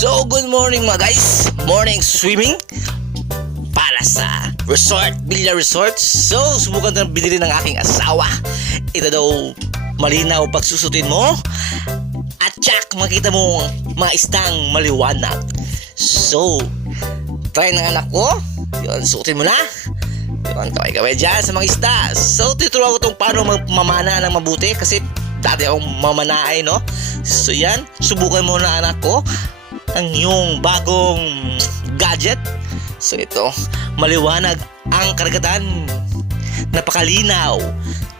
So, good morning mga guys. Morning swimming para sa resort, Villa Resort. So, subukan na binili ng aking asawa. Ito daw malinaw pagsusutin mo. At tsak, makita mo mga istang maliwanag. So, try ng anak ko. Yun, suotin mo na. Yun, kaway-kaway dyan sa mga isda. So, tuturuan ko itong paano mamana ng mabuti. Kasi dati akong mamanaay, no? So, yan. Subukan mo na anak ko ang iyong bagong gadget. So ito, maliwanag ang karagatan, napakalinaw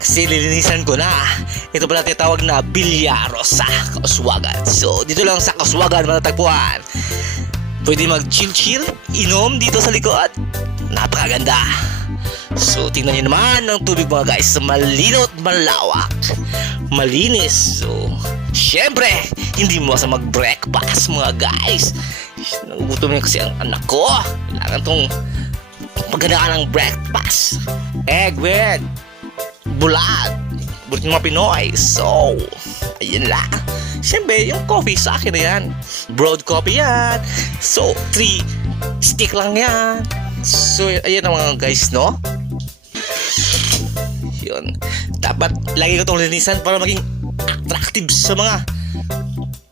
kasi lilinisan ko na. Ito pala tinatawag na Villa Rosa, Kauswagan. So dito lang sa Kauswagan matatagpuan. Pwede mag chill inom dito sa likod. Napakaganda. So tingnan niyo naman ang tubig mga guys, malinaw at malawak, malinis. So syempre hindi mo sa mag-breakfast mga guys. Nagugutom na kasi ang anak ko. Kailangan tong magandaan ng breakfast. Egg with bulad, bulit ng mga Pinoy. So ayun lang. Siyempre yung coffee sa akin na yan, broad coffee yan. So 3 stick lang yan. So ayun ang mga guys, no? Yun, dapat lagi ko itong linisan para maging attractive sa mga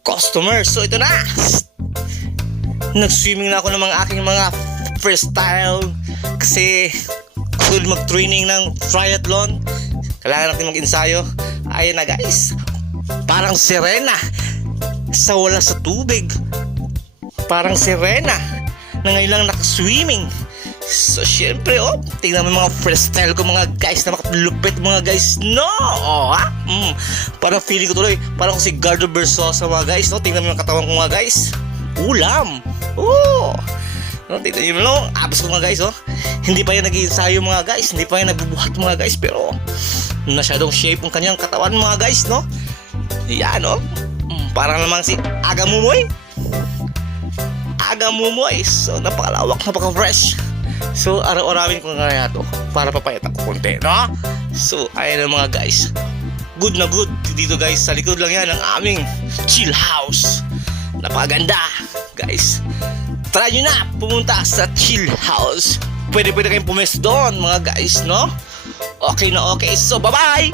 customers. So ito na, nag-swimming na ako ng mga aking mga freestyle kasi full mag-training ng triathlon. Kailangan natin mag-ensayo. Ayun na guys, parang sirena sa wala sa tubig. Parang sirena na ngayon lang naka-swimming. So syempre, oh, tingnan mo yung mga freestyle ko mga guys na makalupit mga guys, no? Oh, ha? Parang feeling ko tuloy, parang si Gardo Versosa mga guys, no? Tingnan mo yung katawan ko mga guys. Ulam. Oh. No, tingnan mo, no? Abs ko mga guys, oh. Hindi pa yan nag-iensayo mga guys, hindi pa yan nagbubuhat mga guys, pero masyadong shape ang kanyang katawan mga guys, no? Yan, no? Parang namang si Aga Mumoy. Aga Mumoy. So napakalawak, napaka-fresh. So araw-arawin ko nga ito para papayat ako konti, no? So ayan na mga guys, good na good dito guys. Sa likod lang yan ang aming chill house. Napakaganda guys. Try nyo na pumunta sa chill house. Pwede kayong pumesto doon mga guys, no? Okay na okay. So bye bye.